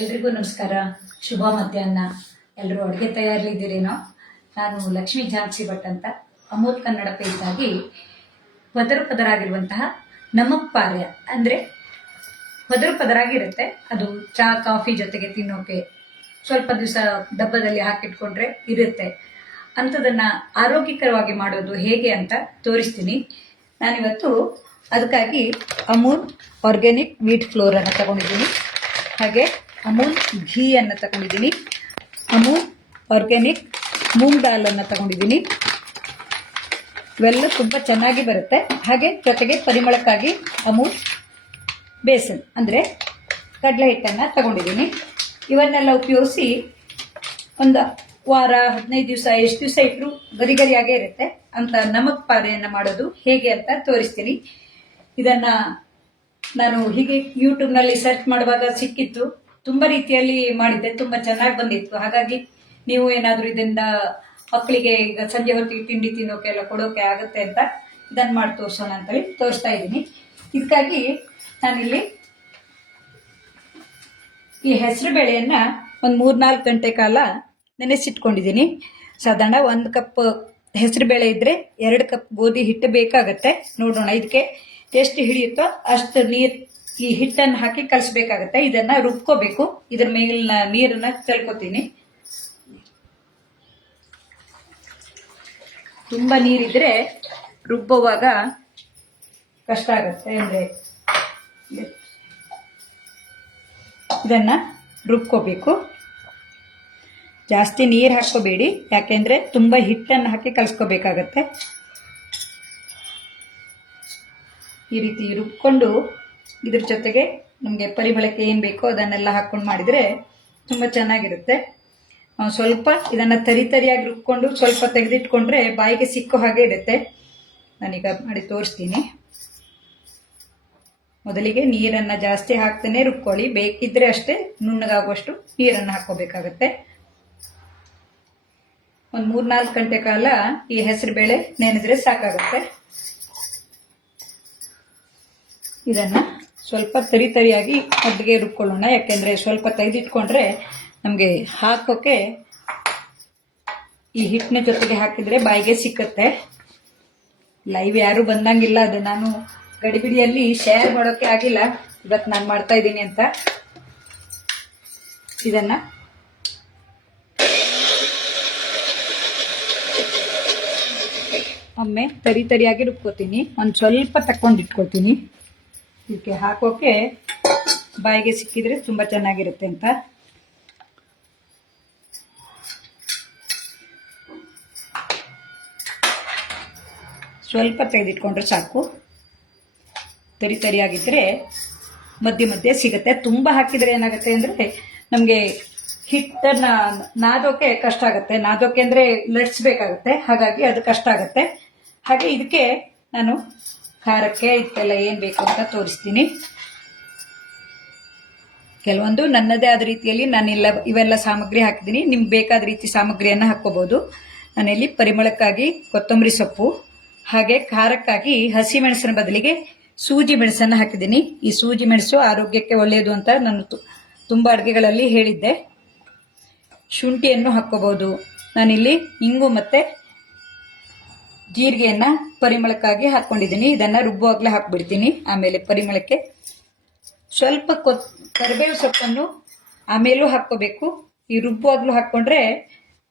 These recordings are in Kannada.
ಎಲ್ರಿಗೂ ನಮಸ್ಕಾರ. ಶುಭ ಮಧ್ಯಾಹ್ನ. ಎಲ್ಲರೂ ಅಡುಗೆ ತಯಾರಿಲಿದ್ದೀರೇನೋ. ನಾನು ಲಕ್ಷ್ಮೀ ಝಾನ್ಸಿ ಭಟ್ ಅಂತ ಅಮೂಲ್ ಕನ್ನಡ ಪೇಜಾಗಿ ಪದರಾಗಿರುವಂತಹ ನಮಕ್ ಪಾರ್ಯ ಅಂದರೆ ಪದರಾಗಿರುತ್ತೆ. ಅದು ಚಹಾ ಕಾಫಿ ಜೊತೆಗೆ ತಿನ್ನೋಕೆ ಸ್ವಲ್ಪ ದಿವಸ ಡಬ್ಬದಲ್ಲಿ ಹಾಕಿಟ್ಕೊಂಡ್ರೆ ಇರುತ್ತೆ. ಅಂಥದನ್ನು ಆರೋಗ್ಯಕರವಾಗಿ ಮಾಡೋದು ಹೇಗೆ ಅಂತ ತೋರಿಸ್ತೀನಿ. ನಾನಿವತ್ತು ಅದಕ್ಕಾಗಿ ಅಮೂಲ್ ಆರ್ಗ್ಯಾನಿಕ್ ವೀಟ್ ಫ್ಲೋರನ್ನು ತಗೊಂಡಿದ್ದೀನಿ. ಹಾಗೆ ಅಮೂಲ್ ಘೀಯನ್ನು ತಗೊಂಡಿದ್ದೀನಿ. ಅಮೂಲ್ ಆರ್ಗ್ಯಾನಿಕ್ ಮೂಂಗ್ ದಾಲನ್ನು ತಗೊಂಡಿದ್ದೀನಿ. ಇವೆಲ್ಲ ತುಂಬ ಚೆನ್ನಾಗಿ ಬರುತ್ತೆ. ಹಾಗೆ ಜೊತೆಗೆ ಪರಿಮಳಕ್ಕಾಗಿ ಅಮೂಲ್ ಬೇಸನ್ ಅಂದರೆ ಕಡಲೆ ಹಿಟ್ಟನ್ನು ತಗೊಂಡಿದ್ದೀನಿ. ಇವನ್ನೆಲ್ಲ ಉಪಯೋಗಿಸಿ ಒಂದು ವಾರ 15 ದಿವಸ ಎಷ್ಟು ದಿವಸ ಇಟ್ಟರು ಗರಿಗರಿಯಾಗೇ ಇರುತ್ತೆ ಅಂತ ನಮಕ್ ಪಾರೆಯನ್ನು ಮಾಡೋದು ಹೇಗೆ ಅಂತ ತೋರಿಸ್ತೀನಿ. ಇದನ್ನು ನಾನು ಹೀಗೆ ಯೂಟ್ಯೂಬ್ನಲ್ಲಿ ಸರ್ಚ್ ಮಾಡುವಾಗ ಸಿಕ್ಕಿತ್ತು. ತುಂಬ ರೀತಿಯಲ್ಲಿ ಮಾಡಿದ್ದೆ, ತುಂಬ ಚೆನ್ನಾಗಿ ಬಂದಿತ್ತು. ಹಾಗಾಗಿ ನೀವು ಏನಾದರೂ ಇದರಿಂದ ಮಕ್ಕಳಿಗೆ ಈಗ ಸಂಜೆ ಹೊತ್ತಿಗೆ ತಿಂಡಿ ತಿನ್ನೋಕೆ ಎಲ್ಲ ಕೊಡೋಕೆ ಆಗುತ್ತೆ ಅಂತ ಇದನ್ನು ಮಾಡಿ ತೋರಿಸೋಣ ಅಂತೇಳಿ ತೋರಿಸ್ತಾ ಇದ್ದೀನಿ. ಇದಕ್ಕಾಗಿ ನಾನಿಲ್ಲಿ ಈ ಹೆಸರು ಬೇಳೆಯನ್ನು ಒಂದು 3-4 ಗಂಟೆ ಕಾಲ ನೆನೆಸಿಟ್ಕೊಂಡಿದ್ದೀನಿ. ಸಾಧಾರಣ 1 ಕಪ್ ಹೆಸರು ಬೇಳೆ ಇದ್ದರೆ 2 ಕಪ್ ಗೋಧಿ ಹಿಟ್ಟು ಬೇಕಾಗತ್ತೆ. ನೋಡೋಣ ಇದಕ್ಕೆ ಎಷ್ಟು ಹಿಡಿಯುತ್ತೋ ಅಷ್ಟು ಈ ಹಿಟ್ಟನ್ನು ಹಾಕಿ ಕಲಿಸ್ಬೇಕಾಗತ್ತೆ. ಇದನ್ನು ರುಬ್ಕೋಬೇಕು. ಇದ್ರ ಮೇಲಿನ ನೀರನ್ನು ಚೆಲ್ಕೋತೀನಿ. ತುಂಬ ನೀರಿದ್ರೆ ರುಬ್ಬುವಾಗ ಕಷ್ಟ ಆಗುತ್ತೆ. ಅಂದರೆ ಇದನ್ನು ರುಬ್ಕೋಬೇಕು. ಜಾಸ್ತಿ ನೀರು ಹಾಕ್ಕೋಬೇಡಿ, ಯಾಕೆಂದರೆ ತುಂಬ ಹಿಟ್ಟನ್ನು ಹಾಕಿ ಕಲಿಸ್ಕೋಬೇಕಾಗತ್ತೆ. ಈ ರೀತಿ ರುಬ್ಕೊಂಡು ಇದ್ರ ಜೊತೆಗೆ ನಮಗೆ ಪರಿಮಳಕ್ಕೆ ಏನು ಬೇಕೋ ಅದನ್ನೆಲ್ಲ ಹಾಕ್ಕೊಂಡು ಮಾಡಿದರೆ ತುಂಬ ಚೆನ್ನಾಗಿರುತ್ತೆ. ಸ್ವಲ್ಪ ಇದನ್ನು ತರಿಯಾಗಿ ರುಬ್ಕೊಂಡು ಸ್ವಲ್ಪ ತೆಗೆದಿಟ್ಕೊಂಡ್ರೆ ಬಾಯಿಗೆ ಸಿಕ್ಕೋ ಹಾಗೆ ಇರುತ್ತೆ. ನಾನೀಗ ಮಾಡಿ ತೋರಿಸ್ತೀನಿ. ಮೊದಲಿಗೆ ನೀರನ್ನು ಜಾಸ್ತಿ ಹಾಕ್ತಾನೆ ರುಬ್ಕೊಳ್ಳಿ. ಬೇಕಿದ್ರೆ ಅಷ್ಟೇ ನುಣ್ಣಗಾಗುವಷ್ಟು ನೀರನ್ನು ಹಾಕ್ಕೋಬೇಕಾಗತ್ತೆ. ಒಂದು 3-4 ಗಂಟೆ ಕಾಲ ಈ ಹೆಸರು ಬೇಳೆ ನೆನೆದ್ರೆ ಸಾಕಾಗತ್ತೆ. ಇದನ್ನು ಸ್ವಲ್ಪ ತರಿಯಾಗಿ ಒಟ್ಟಿಗೆ ರುಬ್ಕೊಳ್ಳೋಣ. ಯಾಕೆಂದರೆ ಸ್ವಲ್ಪ ತೆಗೆದಿಟ್ಕೊಂಡ್ರೆ ನಮಗೆ ಹಾಕೋಕ್ಕೆ ಈ ಹಿಟ್ಟಿನ ಜೊತೆಗೆ ಹಾಕಿದರೆ ಬಾಯಿಗೆ ಸಿಕ್ಕತ್ತೆ. ಲೈವ್ ಯಾರೂ ಬಂದಂಗಿಲ್ಲ. ಅದು ನಾನು ಗಡಿಬಿಡಿಯಲ್ಲಿ ಶೇರ್ ಮಾಡೋಕ್ಕೆ ಆಗಿಲ್ಲ. ಇವತ್ತು ನಾನು ಮಾಡ್ತಾ ಇದ್ದೀನಿ ಅಂತ ಇದನ್ನು ಒಮ್ಮೆ ತರಿಯಾಗಿ ರುಬ್ಕೋತೀನಿ. ಒಂದು ಸ್ವಲ್ಪ ತಕ್ಕೊಂಡಿಟ್ಕೊಳ್ತೀನಿ. ಇದಕ್ಕೆ ಹಾಕೋಕೆ ಬಾಯಿಗೆ ಸಿಕ್ಕಿದ್ರೆ ತುಂಬ ಚೆನ್ನಾಗಿರುತ್ತೆ ಅಂತ. ಸ್ವಲ್ಪ ತೆಗೆದಿಟ್ಕೊಂಡ್ರೆ ಸಾಕು. ತರಿಯಾಗಿದ್ದರೆ ಮಧ್ಯೆ ಮಧ್ಯೆ ಸಿಗುತ್ತೆ. ತುಂಬ ಹಾಕಿದರೆ ಏನಾಗುತ್ತೆ ಅಂದರೆ ನಮಗೆ ಹಿಟ್ಟನ್ನು ನಾದೋಕೆ ಕಷ್ಟ ಆಗುತ್ತೆ. ನಾದೋಕೆ ಅಂದರೆ ಲಟ್ಸ್ಬೇಕಾಗತ್ತೆ. ಹಾಗಾಗಿ ಅದು ಕಷ್ಟ ಆಗುತ್ತೆ. ಹಾಗೆ ಇದಕ್ಕೆ ನಾನು ಖಾರಕ್ಕೆ ಇದಕ್ಕೆಲ್ಲ ಏನು ಬೇಕು ಅಂತ ತೋರಿಸ್ತೀನಿ. ಕೆಲವೊಂದು ನನ್ನದೇ ಆದ ರೀತಿಯಲ್ಲಿ ಇವೆಲ್ಲ ಸಾಮಗ್ರಿ ಹಾಕಿದ್ದೀನಿ. ನಿಮ್ಗೆ ಬೇಕಾದ ರೀತಿ ಸಾಮಗ್ರಿಯನ್ನು ಹಾಕ್ಕೋಬೋದು. ನಾನಿಲ್ಲಿ ಪರಿಮಳಕ್ಕಾಗಿ ಕೊತ್ತಂಬರಿ ಸೊಪ್ಪು, ಹಾಗೆ ಖಾರಕ್ಕಾಗಿ ಹಸಿ ಮೆಣಸಿನ ಬದಲಿಗೆ ಸೂಜಿ ಮೆಣಸನ್ನು ಹಾಕಿದ್ದೀನಿ. ಈ ಸೂಜಿ ಮೆಣಸು ಆರೋಗ್ಯಕ್ಕೆ ಒಳ್ಳೆಯದು ಅಂತ ನಾನು ತುಂಬ ಅಡುಗೆಗಳಲ್ಲಿ ಹೇಳಿದ್ದೆ. ಶುಂಠಿಯನ್ನು ಹಾಕ್ಕೋಬೋದು. ನಾನಿಲ್ಲಿ ಇಂಗು ಮತ್ತು ಜೀರಿಗೆಯನ್ನು ಪರಿಮಳಕ್ಕಾಗಿ ಹಾಕ್ಕೊಂಡಿದ್ದೀನಿ. ಇದನ್ನು ರುಬ್ಬುವಾಗಲೇ ಹಾಕ್ಬಿಡ್ತೀನಿ. ಆಮೇಲೆ ಪರಿಮಳಕ್ಕೆ ಸ್ವಲ್ಪ ಕರಿಬೇವು ಸೊಪ್ಪನ್ನು ಆಮೇಲೂ ಹಾಕ್ಕೋಬೇಕು. ಈ ರುಬ್ಬುವಾಗಲೂ ಹಾಕ್ಕೊಂಡ್ರೆ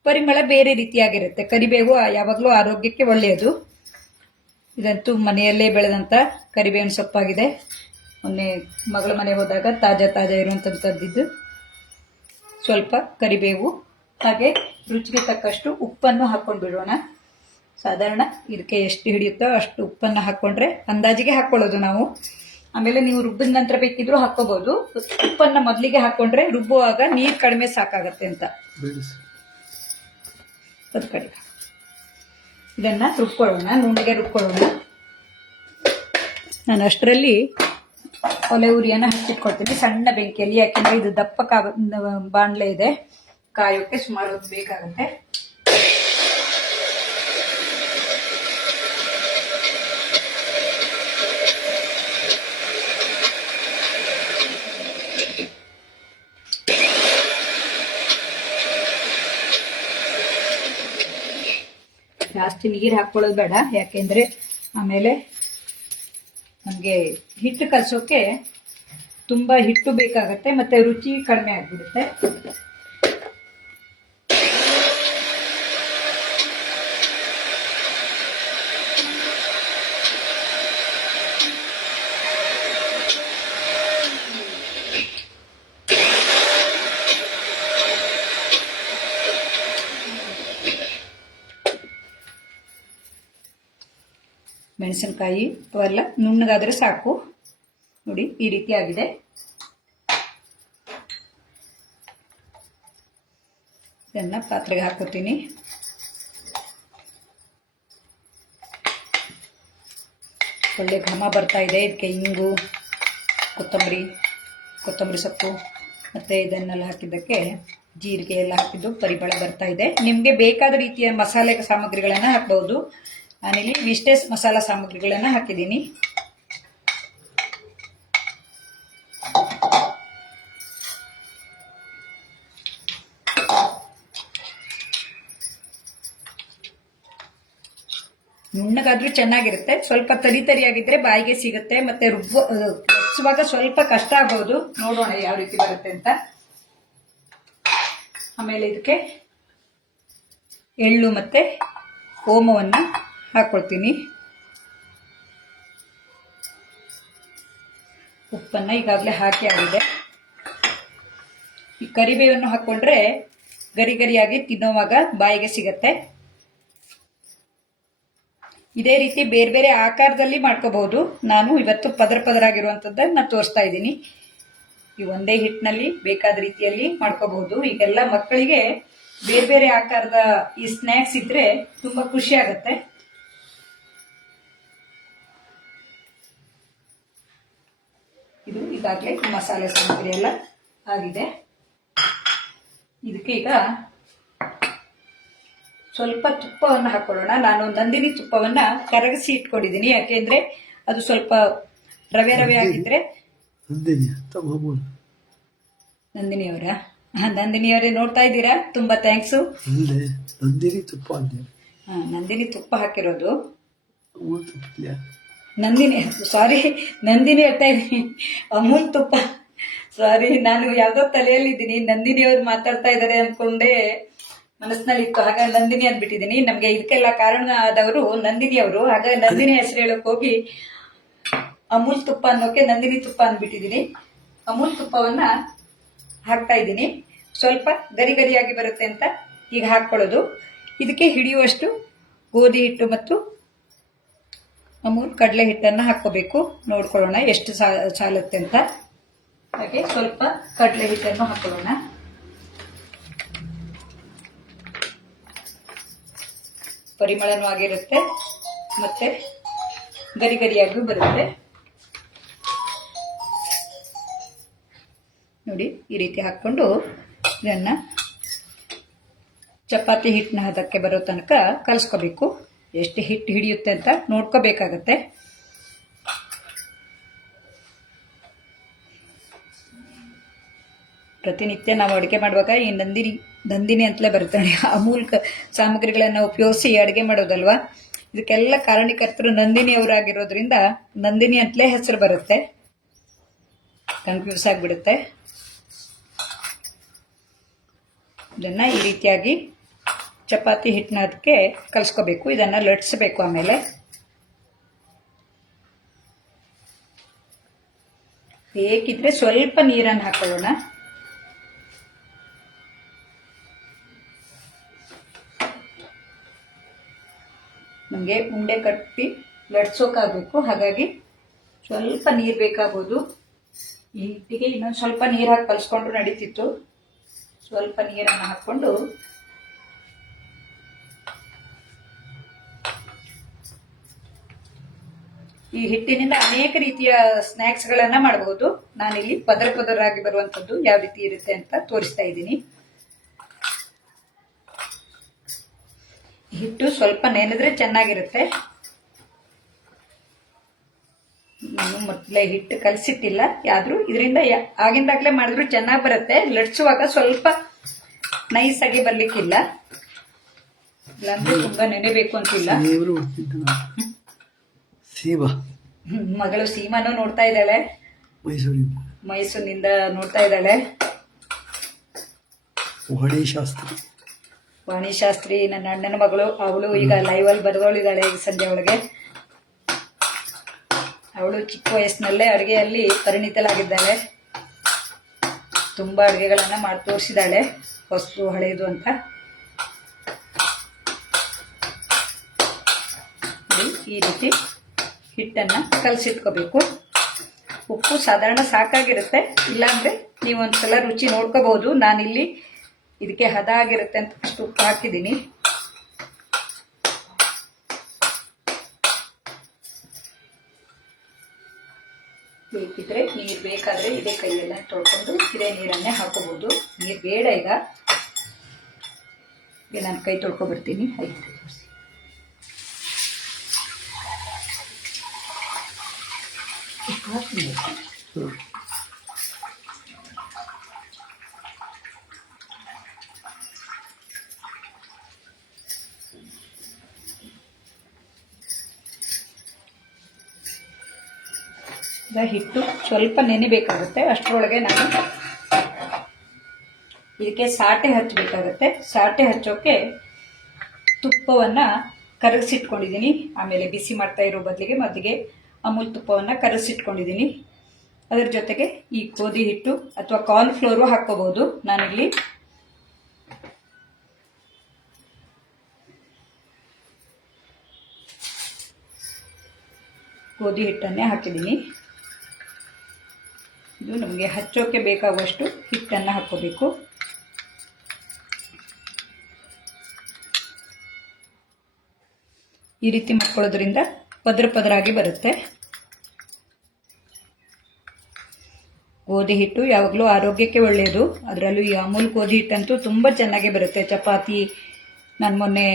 ಪರಿಮಳ ಬೇರೆ ರೀತಿಯಾಗಿರುತ್ತೆ. ಕರಿಬೇವು ಯಾವಾಗಲೂ ಆರೋಗ್ಯಕ್ಕೆ ಒಳ್ಳೆಯದು. ಇದಂತೂ ಮನೆಯಲ್ಲೇ ಬೆಳೆದಂಥ ಕರಿಬೇವಿನ ಸೊಪ್ಪಾಗಿದೆ. ಮೊನ್ನೆ ಮಗಳ ಮನೆ ಹೋದಾಗ ತಾಜಾ ಇರುವಂಥದ್ದು ತಂದಿದ್ದು. ಸ್ವಲ್ಪ ಕರಿಬೇವು, ಹಾಗೆ ರುಚಿಗೆ ತಕ್ಕಷ್ಟು ಉಪ್ಪನ್ನು ಹಾಕ್ಕೊಂಡು ಬಿಡೋಣ. ಸಾಧಾರಣ ಇದಕ್ಕೆ ಎಷ್ಟು ಹಿಡಿಯುತ್ತೋ ಅಷ್ಟು ಉಪ್ಪನ್ನು ಹಾಕ್ಕೊಂಡ್ರೆ ಅಂದಾಜಿಗೆ ಹಾಕ್ಕೊಳ್ಳೋದು ನಾವು. ಆಮೇಲೆ ನೀವು ರುಬ್ಬಿದ ನಂತರ ಬೇಕಿದ್ರೂ ಹಾಕ್ಕೋಬೋದು. ಉಪ್ಪನ್ನು ಮೊದಲಿಗೆ ಹಾಕ್ಕೊಂಡ್ರೆ ರುಬ್ಬುವಾಗ ನೀರು ಕಡಿಮೆ ಸಾಕಾಗತ್ತೆ ಅಂತ. ಅದು ಕಡಿಮೆ ಇದನ್ನು ರುಬ್ಕೊಳ್ಳೋಣ, ನುಣ್ಣಗೆ ರುಬ್ಕೊಳ್ಳೋಣ. ನಾನು ಅಷ್ಟರಲ್ಲಿ ಒಲೆ ಉರಿಯನ್ನು ಹಚ್ಚಿಟ್ಕೊಳ್ತೀನಿ ಸಣ್ಣ ಬೆಂಕಿಯಲ್ಲಿ. ಯಾಕೆಂದರೆ ಇದು ದಪ್ಪ ಬಾಣಲೆ ಇದೆ, ಕಾಯೋಕ್ಕೆ ಸುಮಾರು ಹೊತ್ತು ಬೇಕಾಗುತ್ತೆ. ಜಾಸ್ತಿ ನೀರು ಹಾಕ್ಕೊಳ್ಳೋದು ಬೇಡ, ಯಾಕೆಂದರೆ ಆಮೇಲೆ ನಮಗೆ ಹಿಟ್ಟು ಕಲಸೋಕೆ ತುಂಬ ಹಿಟ್ಟು ಬೇಕಾಗತ್ತೆ ಮತ್ತು ರುಚಿ ಕಡಿಮೆ ಆಗಿಬಿಡುತ್ತೆ. ಮೆಣಸಿನಕಾಯಿ ಅವೆಲ್ಲ ನುಣ್ಣಗಾದರೆ ಸಾಕು. ನೋಡಿ ಈ ರೀತಿ ಆಗಿದೆ. ಇದನ್ನು ಪಾತ್ರೆಗೆ ಹಾಕೋತೀನಿ. ಒಳ್ಳೆ ಘಮ ಬರ್ತಾ ಇದೆ. ಇದಕ್ಕೆ ಇಂಗು, ಕೊತ್ತಂಬರಿ ಸೊಪ್ಪು ಮತ್ತು ಇದನ್ನೆಲ್ಲ ಹಾಕಿದ್ದಕ್ಕೆ ಜೀರಿಗೆ ಎಲ್ಲ ಹಾಕಿದ್ದು ಪರಿಮಳ ಬರ್ತಾ ಇದೆ. ನಿಮಗೆ ಬೇಕಾದ ರೀತಿಯ ಮಸಾಲೆ ಸಾಮಗ್ರಿಗಳನ್ನು ಹಾಕ್ಬೋದು. ನಾನಿಲ್ಲಿ ಇಷ್ಟೇ ಮಸಾಲ ಸಾಮಗ್ರಿಗಳನ್ನು ಹಾಕಿದ್ದೀನಿ. ನುಣ್ಣಗಾದ್ರೂ ಚೆನ್ನಾಗಿರುತ್ತೆ. ಸ್ವಲ್ಪ ತರಿಯಾಗಿದ್ರೆ ಬಾಯಿಗೆ ಸಿಗುತ್ತೆ, ಮತ್ತೆ ರುಬ್ಬುವಾಗ ಸ್ವಲ್ಪ ಕಷ್ಟ ಆಗ್ಬೋದು. ನೋಡೋಣ ಯಾವ ರೀತಿ ಬರುತ್ತೆ ಅಂತ. ಆಮೇಲೆ ಇದಕ್ಕೆ ಎಳ್ಳು ಮತ್ತೆ ಓಮವನ್ನು ಹಾಕೊಳ್ತೀನಿ. ಉಪ್ಪನ್ನು ಈಗಾಗಲೇ ಹಾಕಿ ಆಗಿದೆ. ಈ ಕರಿಬೇವನ್ನು ಹಾಕೊಂಡ್ರೆ ಗರಿ ಗರಿಯಾಗಿ ತಿನ್ನೋವಾಗ ಬಾಯಿಗೆ ಸಿಗತ್ತೆ. ಇದೇ ರೀತಿ ಬೇರೆ ಬೇರೆ ಆಕಾರದಲ್ಲಿ ಮಾಡ್ಕೋಬಹುದು. ನಾನು ಇವತ್ತು ಪದರಾಗಿರುವಂಥದ್ದನ್ನು ತೋರಿಸ್ತಾ ಇದ್ದೀನಿ. ಈ ಒಂದೇ ಹಿಟ್ಟಿನಲ್ಲಿ ಬೇಕಾದ ರೀತಿಯಲ್ಲಿ ಮಾಡ್ಕೋಬಹುದು. ಈಗೆಲ್ಲ ಮಕ್ಕಳಿಗೆ ಬೇರೆ ಬೇರೆ ಆಕಾರದ ಈ ಸ್ನ್ಯಾಕ್ಸ್ ಇದ್ರೆ ತುಂಬಾ ಖುಷಿ ಆಗತ್ತೆ. ಇದು ಈಗಾಗಲೇ ಮಸಾಲೆ ಸಾಮಗ್ರಿ ಎಲ್ಲ ಆಗಿದೆ. ಇದಕ್ಕೆ ಈಗ ಸ್ವಲ್ಪ ತುಪ್ಪವನ್ನು ಹಾಕೊಳ್ಳೋಣ. ನಾನು ನಂದಿನಿ ತುಪ್ಪವನ್ನ ಕರಗಿಸಿ ಇಟ್ಕೊಂಡಿದ್ದೀನಿ, ಯಾಕೆಂದ್ರೆ ಅದು ಸ್ವಲ್ಪ ರವೆ ಆಗಿದ್ರೆ. ನಂದಿನಿಯವರೇ ನೋಡ್ತಾ ಇದ್ದೀರಾ? ತುಂಬಾ ಥ್ಯಾಂಕ್ಸು. ನಂದಿನಿ ತುಪ್ಪ ಹಾಕಿರೋದು. ನಂದಿನಿ ಹೇಳ್ತಾ ಇದ್ದೀನಿ, ಅಮೂಲ್ ತುಪ್ಪ. ಸಾರಿ, ನಾನು ಯಾವ್ದೋ ತಲೆಯಲ್ಲಿದ್ದೀನಿ. ನಂದಿನಿಯವ್ರು ಮಾತಾಡ್ತಾ ಇದ್ದಾರೆ ಅನ್ಕೊಂಡೆ, ಮನಸ್ಸಿನಲ್ಲಿ ಇತ್ತು, ಹಾಗ ನಂದಿನಿ ಅಂದ್ಬಿಟ್ಟಿದ್ದೀನಿ. ನಮ್ಗೆ ಇದಕ್ಕೆಲ್ಲ ಕಾರಣ ಆದವರು ನಂದಿನಿಯವರು. ಹಾಗ ನಂದಿನಿ ಹೆಸರು ಹೇಳಕ್ ಹೋಗಿ ಅಮೂಲ್ ತುಪ್ಪ ಅನ್ನೋಕೆ ನಂದಿನಿ ತುಪ್ಪ ಅಂದ್ಬಿಟ್ಟಿದ್ದೀನಿ. ಅಮೂಲ್ ತುಪ್ಪವನ್ನ ಹಾಕ್ತಾ ಇದ್ದೀನಿ. ಸ್ವಲ್ಪ ಗರಿ ಗರಿಯಾಗಿ ಬರುತ್ತೆ ಅಂತ ಈಗ ಹಾಕೊಳ್ಳೋದು. ಇದಕ್ಕೆ ಹಿಡಿಯುವಷ್ಟು ಗೋಧಿ ಹಿಟ್ಟು ಮತ್ತು ಅಮೂಲ್ ಕಡಲೆ ಹಿಟ್ಟನ್ನು ಹಾಕೋಬೇಕು. ನೋಡ್ಕೊಳ್ಳೋಣ ಎಷ್ಟು ಸಾಲುತ್ತೆ ಅಂತ. ಹಾಗೆ ಸ್ವಲ್ಪ ಕಡಲೆ ಹಿಟ್ಟನ್ನು ಹಾಕೊಳ್ಳೋಣ. ಪರಿಮಳನೂ ಆಗಿರುತ್ತೆ ಮತ್ತೆ ಗರಿ ಗರಿಯಾಗಿಯೂ ಬರುತ್ತೆ. ನೋಡಿ ಈ ರೀತಿ ಹಾಕ್ಕೊಂಡು ಇದನ್ನ ಚಪಾತಿ ಹಿಟ್ಟಿನ ಹದಕ್ಕೆ ಬರೋ ತನಕ ಕಲಿಸ್ಕೋಬೇಕು. ಎಷ್ಟು ಹಿಟ್ಟು ಹಿಡಿಯುತ್ತೆ ಅಂತ ನೋಡ್ಕೋಬೇಕಾಗತ್ತೆ. ಪ್ರತಿನಿತ್ಯ ನಾವು ಅಡುಗೆ ಮಾಡುವಾಗ ಈ ನಂದಿನಿ ಅಂತಲೇ ಬರುತ್ತೆ. ಅಮೂಲ್ ಸಾಮಗ್ರಿಗಳನ್ನು ಉಪಯೋಗಿಸಿ ಅಡುಗೆ ಮಾಡೋದಲ್ವಾ. ಇದಕ್ಕೆಲ್ಲ ಕಾರಣೀಕರ್ತರು ನಂದಿನಿಯವರಾಗಿರೋದ್ರಿಂದ ನಂದಿನಿ ಅಂತಲೇ ಹೆಸರು ಬರುತ್ತೆ. ಕನ್ಫ್ಯೂಸ್ ಆಗಿಬಿಡುತ್ತೆ. ಇದನ್ನು ಈ ರೀತಿಯಾಗಿ ಚಪಾತಿ ಹಿಟ್ಟಿನ ಅದಕ್ಕೆ ಕಲಿಸ್ಕೋಬೇಕು. ಇದನ್ನು ಲಟ್ಸಬೇಕು. ಆಮೇಲೆ ಬೇಕಿದ್ರೆ ಸ್ವಲ್ಪ ನೀರನ್ನು ಹಾಕೊಳ್ಳೋಣ. ನಮಗೆ ಉಂಡೆ ಕಟ್ಟಿ ಲಟ್ಸೋಕಾಗಬೇಕು. ಹಾಗಾಗಿ ಸ್ವಲ್ಪ ನೀರು ಬೇಕಾಗ್ಬೋದು. ಈ ಹಿಟ್ಟಿಗೆ ಇನ್ನೊಂದು ಸ್ವಲ್ಪ ನೀರು ಹಾಕಿ ಕಲಿಸ್ಕೊಂಡ್ರು ನಡೀತಿತ್ತು. ಸ್ವಲ್ಪ ನೀರನ್ನು ಹಾಕ್ಕೊಂಡು ಈ ಹಿಟ್ಟಿನಿಂದ ಅನೇಕ ರೀತಿಯ ಸ್ನ್ಯಾಕ್ಸ್ಗಳನ್ನ ಮಾಡಬಹುದು. ನಾನಿಲ್ಲಿ ಪದರಾಗಿ ಬರುವಂಥದ್ದು ಯಾವ ರೀತಿ ಇರುತ್ತೆ ಅಂತ ತೋರಿಸ್ತಾ ಇದ್ದೀನಿ. ಹಿಟ್ಟು ಸ್ವಲ್ಪ ನೆನೆದ್ರೆ ಚೆನ್ನಾಗಿರುತ್ತೆ. ನಾನು ಮೊದಲೇ ಹಿಟ್ಟು ಕಲಸಿಟ್ಟಿಲ್ಲ, ಆದ್ರೂ ಇದರಿಂದ ಆಗಿಂದಾಗಲೇ ಮಾಡಿದ್ರು ಚೆನ್ನಾಗಿ ಬರುತ್ತೆ. ಲಟ್ಸುವಾಗ ಸ್ವಲ್ಪ ನೈಸ್ ಆಗಿ ಬರ್ಲಿಕ್ಕಿಲ್ಲ. ಇಲ್ಲಾಂದ್ರೆ ತುಂಬಾ ನೆನೆಬೇಕು ಅಂತಿಲ್ಲ. ಮಗಳು ಸೀಮಾನು ನೋಡ್ತಾ ಇದ್ದಾಳೆ, ಮೈಸೂರಿನಿಂದ ನೋಡ್ತಾ ಇದ್ದಾಳೆ. ವಾಣಿ ಶಾಸ್ತ್ರಿ ನನ್ನ ಅಣ್ಣನ ಮಗಳು, ಅವಳು ಈಗ ಲೈವ್ ಅಲ್ಲಿ ಬದಲಿದ್ದಾಳೆ ಈಗ ಸಂಜೆ ಒಳಗೆ. ಅವಳು ಚಿಕ್ಕ ವಯಸ್ಸಿನಲ್ಲೇ ಅಡುಗೆಯಲ್ಲಿ ಪರಿಣಿತಲಾಗಿದ್ದಾಳೆ. ತುಂಬಾ ಅಡುಗೆಗಳನ್ನ ಮಾಡಿ ತೋರಿಸಿದ್ದಾಳೆ, ಹೊಸದು ಹಳೆಯದು ಅಂತ. ಈ ರೀತಿ ಹಿಟ್ಟನ್ನು ಕಲಸಿಟ್ಕೋಬೇಕು. ಉಪ್ಪು ಸಾಧಾರಣ ಸಾಕಾಗಿರುತ್ತೆ, ಇಲ್ಲಾಂದರೆ ನೀವು ಒಂದ್ಸಲ ರುಚಿ ನೋಡ್ಕೋಬಹುದು. ನಾನಿಲ್ಲಿ ಇದಕ್ಕೆ ಹದ ಆಗಿರುತ್ತೆ ಅಂತ ಅಷ್ಟು ಉಪ್ಪು ಹಾಕಿದ್ದೀನಿ. ಬೇಕಿದ್ರೆ ನೀರು ಬೇಕಾದರೆ ಇದೇ ಕೈಯೆಲ್ಲ ತೊಳ್ಕೊಂಡು ಇದೇ ನೀರನ್ನೇ ಹಾಕೋಬಹುದು. ನೀರು ಬೇಡ ಈಗ ನಾನು ಕೈ ತೊಳ್ಕೊಬರ್ತೀನಿ. ಆಯ್ತು, ಹಿಟ್ಟು ಸ್ವಲ್ಪ ನೆನೆಬೇಕಾಗುತ್ತೆ. ಅಷ್ಟರೊಳಗೆ ನಾನು ಇದಕ್ಕೆ ಸಾಟೆ ಹಚ್ಚಬೇಕಾಗತ್ತೆ. ಸಾಟೆ ಹಚ್ಚೋಕೆ ತುಪ್ಪವನ್ನು ಕರಗಿಸಿಟ್ಕೊಂಡಿದ್ದೀನಿ. ಆಮೇಲೆ ಬಿಸಿ ಮಾಡ್ತಾ ಇರೋ ಬದಲಿಗೆ ಅಮೂಲ್ ತುಪ್ಪವನ್ನು ಕರಗಿಸಿಟ್ಕೊಂಡಿದ್ದೀನಿ. ಅದರ ಜೊತೆಗೆ ಈ ಗೋಧಿ ಹಿಟ್ಟು ಅಥವಾ ಕಾರ್ನ್ ಫ್ಲೋರು ಹಾಕೋಬಹುದು. ನಾನಿಲ್ಲಿ ಗೋಧಿ ಹಿಟ್ಟನ್ನೇ ಹಾಕಿದ್ದೀನಿ. ಇದು ನಮಗೆ ಹಚ್ಚೋಕೆ ಬೇಕಾಗುವಷ್ಟು ಹಿಟ್ಟನ್ನು ಹಾಕೋಬೇಕು. ಈ ರೀತಿ ಮಾಡ್ಕೊಳ್ಳೋದ್ರಿಂದ ಪದರ ಪದರಾಗಿ ಬರುತ್ತೆ. ಗೋಧಿ ಹಿಟ್ಟು ಯಾವಾಗಲೂ ಆರೋಗ್ಯಕ್ಕೆ ಒಳ್ಳೆಯದು. ಅದರಲ್ಲೂ ಈ ಅಮೂಲ್ ಗೋಧಿ ಹಿಟ್ಟಂತೂ ತುಂಬ ಚೆನ್ನಾಗಿ ಬರುತ್ತೆ. ಚಪಾತಿ ನಾನು ಮೊನ್ನೆ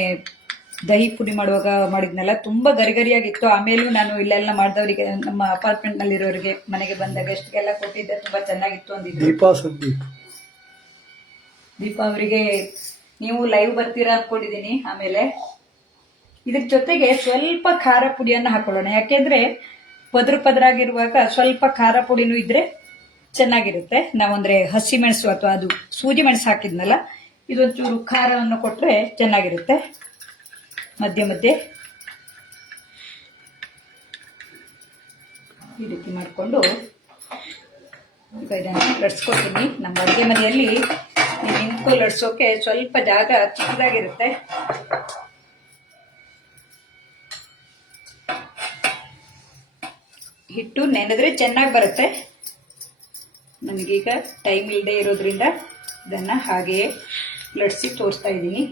ದಹಿ ಪುಡಿ ಮಾಡುವಾಗ ಮಾಡಿದ್ನಲ್ಲ, ತುಂಬ ಗರಿಗರಿಯಾಗಿತ್ತು. ಆಮೇಲೂ ನಾನು ಇಲ್ಲೆಲ್ಲ ಮಾಡಿದವರಿಗೆ, ನಮ್ಮ ಅಪಾರ್ಟ್ಮೆಂಟ್ನಲ್ಲಿರೋರಿಗೆ, ಮನೆಗೆ ಬಂದ ಗೆಸ್ಟ್ಗೆಲ್ಲ ಕೊಟ್ಟಿದ್ದೆ, ತುಂಬ ಚೆನ್ನಾಗಿತ್ತು ಅಂದಿದ್ದು. ದೀಪಾ ಅವರಿಗೆ ನೀವು ಲೈವ್ ಬರ್ತೀರಾ ಅಂದ್ಕೊಂಡಿದ್ದೀನಿ. ಆಮೇಲೆ ಇದ್ರ ಜೊತೆಗೆ ಸ್ವಲ್ಪ ಖಾರ ಪುಡಿಯನ್ನು ಹಾಕೊಳ್ಳೋಣ. ಯಾಕೆಂದ್ರೆ ಪದರಾಗಿರುವಾಗ ಸ್ವಲ್ಪ ಖಾರ ಪುಡಿನೂ ಇದ್ರೆ ಚೆನ್ನಾಗಿರುತ್ತೆ. ನಾವಂದ್ರೆ ಹಸಿ ಮೆಣಸು ಅಥವಾ ಅದು ಸೂಜಿ ಮೆಣಸು ಹಾಕಿದ್ನಲ್ಲ, ಇದೊಂಚೂರು ಖಾರವನ್ನು ಕೊಟ್ಟರೆ ಚೆನ್ನಾಗಿರುತ್ತೆ. ಮಧ್ಯೆ ಈ ರೀತಿ ಮಾಡಿಕೊಂಡು ಈಗ ಇದನ್ನು ಲಟ್ಸ್ಕೊತೀನಿ. ನಮ್ಮ ಅಡುಗೆ ಮನೆಯಲ್ಲಿ ನಿಂತ್ಕೊಂಡು ಲಟ್ಸೋಕೆ ಸ್ವಲ್ಪ ಜಾಗ ಚಿಕ್ಕದಾಗಿರುತ್ತೆ. ಹಿಟ್ಟು ನೆನೆದ್ರೆ ಚೆನ್ನಾಗಿ ಬರುತ್ತೆ. ನನಗೀಗ ಟೈಮ್ ಇಲ್ಲದೆ ಇರೋದ್ರಿಂದ ಇದನ್ನು ಹಾಗೆಯೇ ಲಟ್ಸಿ ತೋರಿಸ್ತಾ ಇದ್ದೀನಿ.